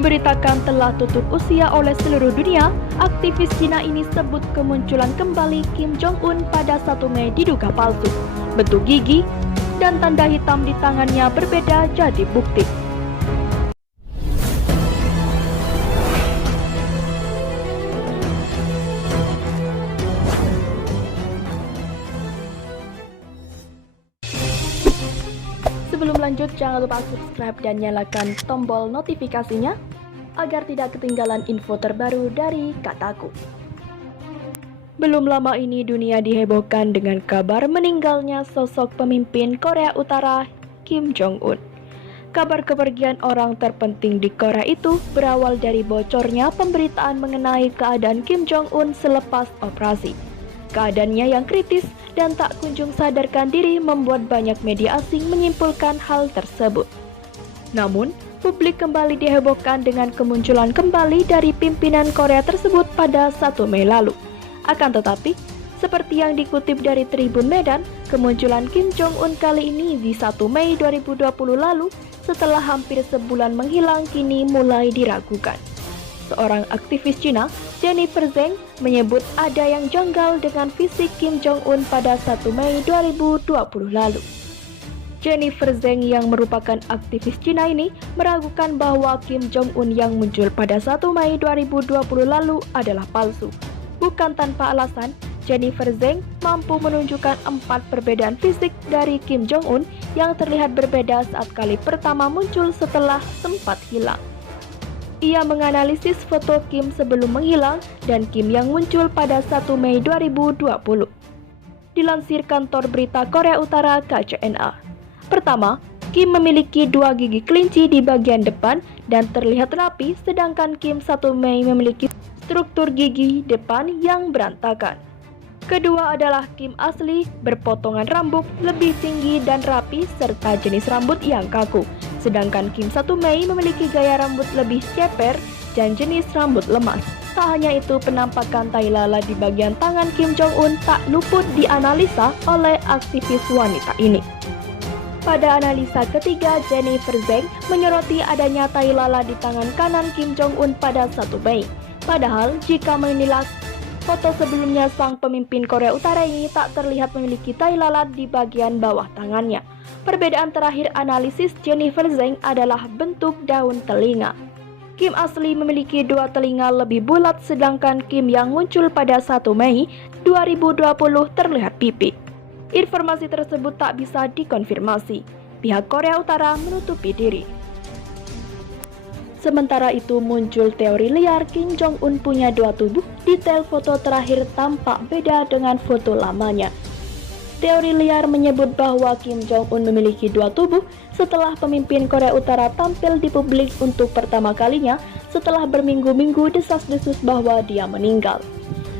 Diberitakan telah tutup usia oleh seluruh dunia, aktivis Cina ini sebut kemunculan kembali Kim Jong-un pada 1 Mei diduga palsu. Bentuk gigi dan tanda hitam di tangannya berbeda jadi bukti. Sebelum lanjut, jangan lupa subscribe dan nyalakan tombol notifikasinya agar tidak ketinggalan info terbaru dari Kataku. Belum lama ini dunia dihebohkan dengan kabar meninggalnya sosok pemimpin Korea Utara Kim Jong-un. Kabar kepergian orang terpenting di Korea itu berawal dari bocornya pemberitaan mengenai keadaan Kim Jong-un selepas operasi. Keadaannya yang kritis dan tak kunjung sadarkan diri membuat banyak media asing menyimpulkan hal tersebut. Namun, publik kembali dihebohkan dengan kemunculan kembali dari pimpinan Korea tersebut pada 1 Mei lalu. Akan tetapi, seperti yang dikutip dari Tribun Medan, kemunculan Kim Jong-un kali ini di 1 Mei 2020 lalu setelah hampir sebulan menghilang kini mulai diragukan. Seorang aktivis Cina, Jennifer Zeng, menyebut ada yang janggal dengan fisik Kim Jong-un pada 1 Mei 2020 lalu. Jennifer Zeng yang merupakan aktivis Cina ini meragukan bahwa Kim Jong-un yang muncul pada 1 Mei 2020 lalu adalah palsu. Bukan tanpa alasan, Jennifer Zeng mampu menunjukkan 4 perbedaan fisik dari Kim Jong-un yang terlihat berbeda saat kali pertama muncul setelah sempat hilang. Ia menganalisis foto Kim sebelum menghilang dan Kim yang muncul pada 1 Mei 2020. Dilansir kantor berita Korea Utara KCNA. Pertama, Kim memiliki 2 gigi kelinci di bagian depan dan terlihat rapi, sedangkan Kim 1 Mei memiliki struktur gigi depan yang berantakan. Kedua adalah Kim asli, berpotongan rambut lebih tinggi dan rapi serta jenis rambut yang kaku. Sedangkan Kim 1 Mei memiliki gaya rambut lebih ceper dan jenis rambut lemas. Tak hanya itu, penampakan tai lalat di bagian tangan Kim Jong-un tak luput dianalisa oleh aktivis wanita ini. Pada analisa ketiga, Jennifer Zeng menyoroti adanya tai lalat di tangan kanan Kim Jong-un pada 1 Mei. Padahal, jika menilai foto sebelumnya, sang pemimpin Korea Utara ini tak terlihat memiliki tai lalat di bagian bawah tangannya. Perbedaan terakhir analisis Jennifer Zeng adalah bentuk daun telinga. Kim asli memiliki 2 telinga lebih bulat, sedangkan Kim yang muncul pada 1 Mei 2020 terlihat pipi. Informasi tersebut tak bisa dikonfirmasi. Pihak Korea Utara menutupi diri. Sementara itu muncul teori liar Kim Jong-un punya 2 tubuh. Detail foto terakhir tampak beda dengan foto lamanya. Teori liar menyebut bahwa Kim Jong-un memiliki 2 tubuh setelah pemimpin Korea Utara tampil di publik untuk pertama kalinya setelah berminggu-minggu desas-desus bahwa dia meninggal.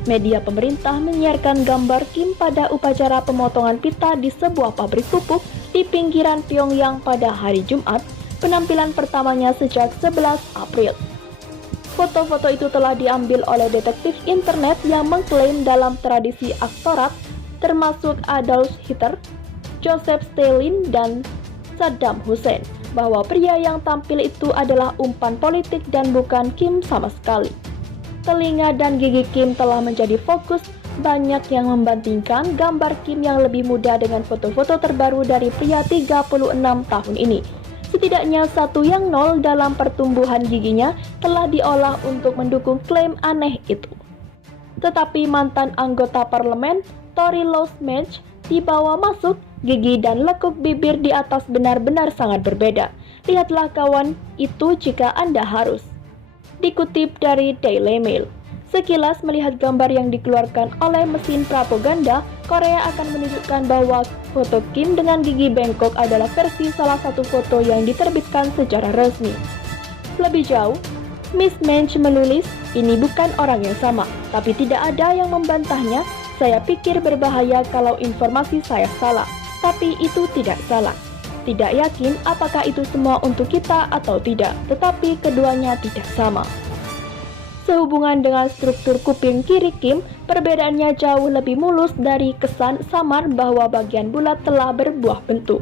Media pemerintah menyiarkan gambar Kim pada upacara pemotongan pita di sebuah pabrik pupuk di pinggiran Pyongyang pada hari Jumat, penampilan pertamanya sejak 11 April. Foto-foto itu telah diambil oleh detektif internet yang mengklaim dalam tradisi aktorat termasuk Adolf Hitler, Joseph Stalin, dan Saddam Hussein, bahwa pria yang tampil itu adalah umpan politik dan bukan Kim sama sekali. Telinga dan gigi Kim telah menjadi fokus banyak yang membandingkan gambar Kim yang lebih muda dengan foto-foto terbaru dari pria 36 tahun ini. Setidaknya 1 yang 0 dalam pertumbuhan giginya telah diolah untuk mendukung klaim aneh itu. Tetapi mantan anggota parlemen Tory Losmech dibawa masuk, gigi dan lekuk bibir di atas benar-benar sangat berbeda. Lihatlah kawan itu jika Anda harus. Dikutip dari Daily Mail. Sekilas melihat gambar yang dikeluarkan oleh mesin propaganda, Korea akan menunjukkan bahwa foto Kim dengan gigi bengkok adalah versi salah satu foto yang diterbitkan secara resmi. Lebih jauh, Miss Mensch menulis, ini bukan orang yang sama, tapi tidak ada yang membantahnya. Saya pikir berbahaya kalau informasi saya salah, tapi itu tidak salah. Tidak yakin apakah itu semua untuk kita atau tidak, tetapi keduanya tidak sama. Sehubungan dengan struktur kuping kiri Kim, perbedaannya jauh lebih mulus dari kesan samar bahwa bagian bulat telah berbuah bentuk.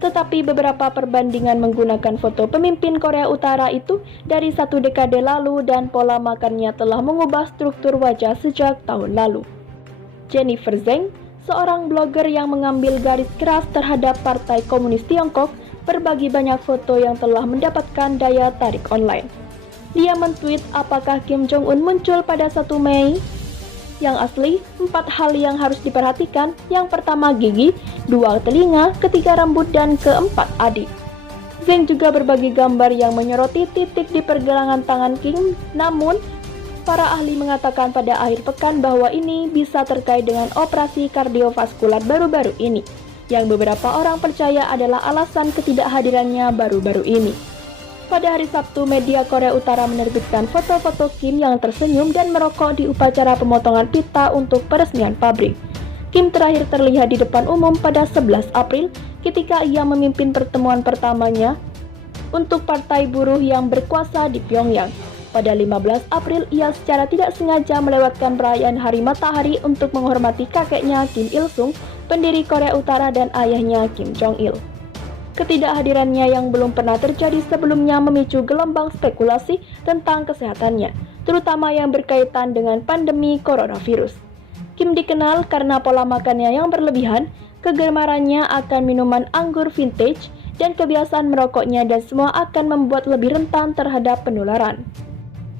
Tetapi beberapa perbandingan menggunakan foto pemimpin Korea Utara itu dari 1 dekade lalu dan pola makannya telah mengubah struktur wajah sejak tahun lalu. Jennifer Zeng, seorang blogger yang mengambil garis keras terhadap Partai Komunis Tiongkok, berbagi banyak foto yang telah mendapatkan daya tarik online. Dia men-tweet apakah Kim Jong-un muncul pada 1 Mei? Yang asli, 4 hal yang harus diperhatikan. Yang pertama gigi, 2 telinga, ketiga rambut, dan keempat adik. Zeng juga berbagi gambar yang menyoroti titik di pergelangan tangan Kim, namun para ahli mengatakan pada akhir pekan bahwa ini bisa terkait dengan operasi kardiovaskular baru-baru ini, yang beberapa orang percaya adalah alasan ketidakhadirannya baru-baru ini. Pada hari Sabtu, media Korea Utara menerbitkan foto-foto Kim yang tersenyum dan merokok di upacara pemotongan pita untuk peresmian pabrik. Kim terakhir terlihat di depan umum pada 11 April ketika ia memimpin pertemuan pertamanya untuk Partai Buruh yang berkuasa di Pyongyang. Pada 15 April, ia secara tidak sengaja melewatkan perayaan Hari Matahari untuk menghormati kakeknya Kim Il-sung, pendiri Korea Utara, dan ayahnya Kim Jong-il. Ketidakhadirannya yang belum pernah terjadi sebelumnya memicu gelombang spekulasi tentang kesehatannya, terutama yang berkaitan dengan pandemi coronavirus. Kim dikenal karena pola makannya yang berlebihan, kegemarannya akan minuman anggur vintage, dan kebiasaan merokoknya, dan semua akan membuat lebih rentan terhadap penularan.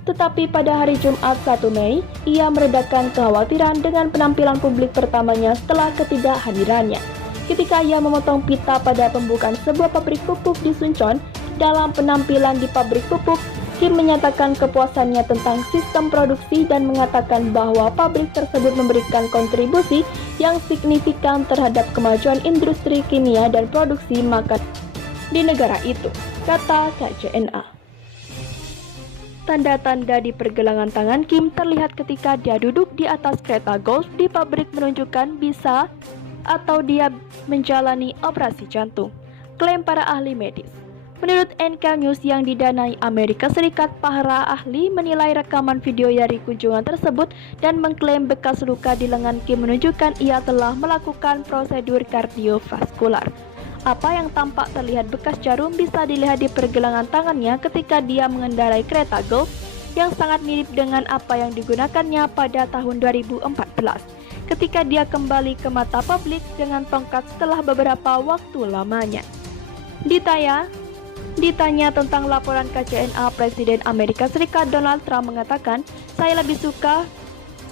Tetapi pada hari Jumat 1 Mei, ia meredakan kekhawatiran dengan penampilan publik pertamanya setelah ketidakhadirannya. Ketika ia memotong pita pada pembukaan sebuah pabrik pupuk di Suncheon. Dalam penampilan di pabrik pupuk, Kim menyatakan kepuasannya tentang sistem produksi dan mengatakan bahwa pabrik tersebut memberikan kontribusi yang signifikan terhadap kemajuan industri kimia dan produksi makan di negara itu, kata KCNA. Tanda-tanda di pergelangan tangan Kim terlihat ketika dia duduk di atas kereta golf di pabrik, menunjukkan bisa atau dia menjalani operasi jantung, klaim para ahli medis. Menurut NK News yang didanai Amerika Serikat, para ahli menilai rekaman video dari kunjungan tersebut dan mengklaim bekas luka di lengan Kim menunjukkan ia telah melakukan prosedur kardiovaskular. Apa yang tampak terlihat bekas jarum bisa dilihat di pergelangan tangannya ketika dia mengendarai kereta golf yang sangat mirip dengan apa yang digunakannya pada tahun 2014. Ketika dia kembali ke mata publik dengan tongkat setelah beberapa waktu lamanya. Ditanya tentang laporan KCNA, Presiden Amerika Serikat Donald Trump mengatakan, "Saya lebih suka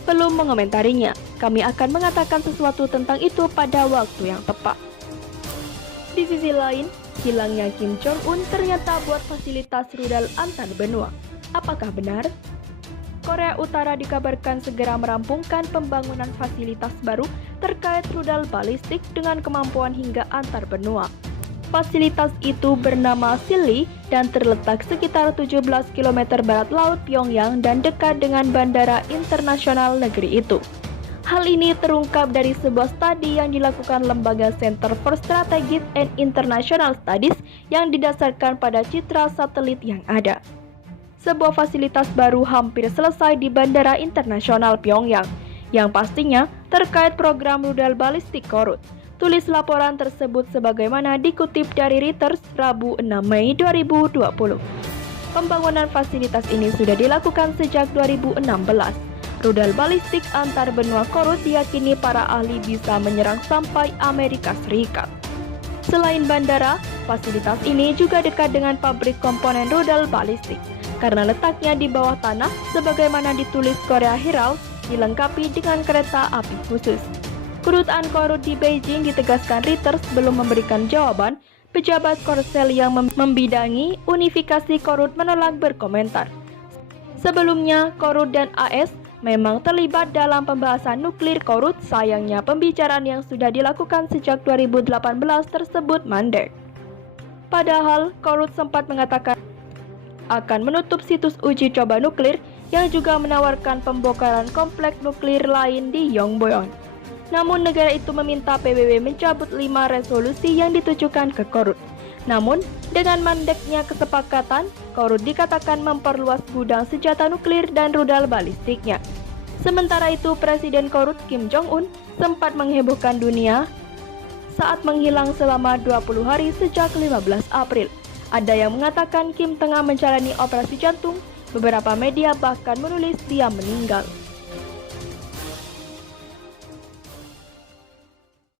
belum mengomentarinya. Kami akan mengatakan sesuatu tentang itu pada waktu yang tepat." Di sisi lain, hilangnya Kim Jong-un ternyata buat fasilitas rudal antar benua. Apakah benar? Korea Utara dikabarkan segera merampungkan pembangunan fasilitas baru terkait rudal balistik dengan kemampuan hingga antar benua. Fasilitas itu bernama Sili dan terletak sekitar 17 km barat laut Pyongyang dan dekat dengan bandara internasional negeri itu. Hal ini terungkap dari sebuah studi yang dilakukan lembaga Center for Strategic and International Studies yang didasarkan pada citra satelit yang ada. Sebuah fasilitas baru hampir selesai di Bandara Internasional Pyongyang, yang pastinya terkait program rudal balistik Korut. Tulis laporan tersebut sebagaimana dikutip dari Reuters Rabu 6 Mei 2020. Pembangunan fasilitas ini sudah dilakukan sejak 2016. Rudal balistik antar benua Korut diyakini para ahli bisa menyerang sampai Amerika Serikat. Selain bandara, fasilitas ini juga dekat dengan pabrik komponen rudal balistik. Karena letaknya di bawah tanah, sebagaimana ditulis Korea Herald, dilengkapi dengan kereta api khusus. Kedutaan Korut di Beijing, ditegaskan Reuters, belum memberikan jawaban. Pejabat Korsel yang membidangi unifikasi Korut menolak berkomentar. Sebelumnya, Korut dan AS memang terlibat dalam pembahasan nuklir Korut. Sayangnya, pembicaraan yang sudah dilakukan sejak 2018 tersebut mandek. Padahal, Korut sempat mengatakan akan menutup situs uji coba nuklir yang juga menawarkan pembongkaran kompleks nuklir lain di Yongbyon. Namun negara itu meminta PBB mencabut 5 resolusi yang ditujukan ke Korut. Namun, dengan mandeknya kesepakatan, Korut dikatakan memperluas gudang senjata nuklir dan rudal balistiknya. Sementara itu, Presiden Korut Kim Jong-un sempat menghebohkan dunia saat menghilang selama 20 hari sejak 15 April. Ada yang mengatakan Kim tengah menjalani operasi jantung, beberapa media bahkan menulis dia meninggal.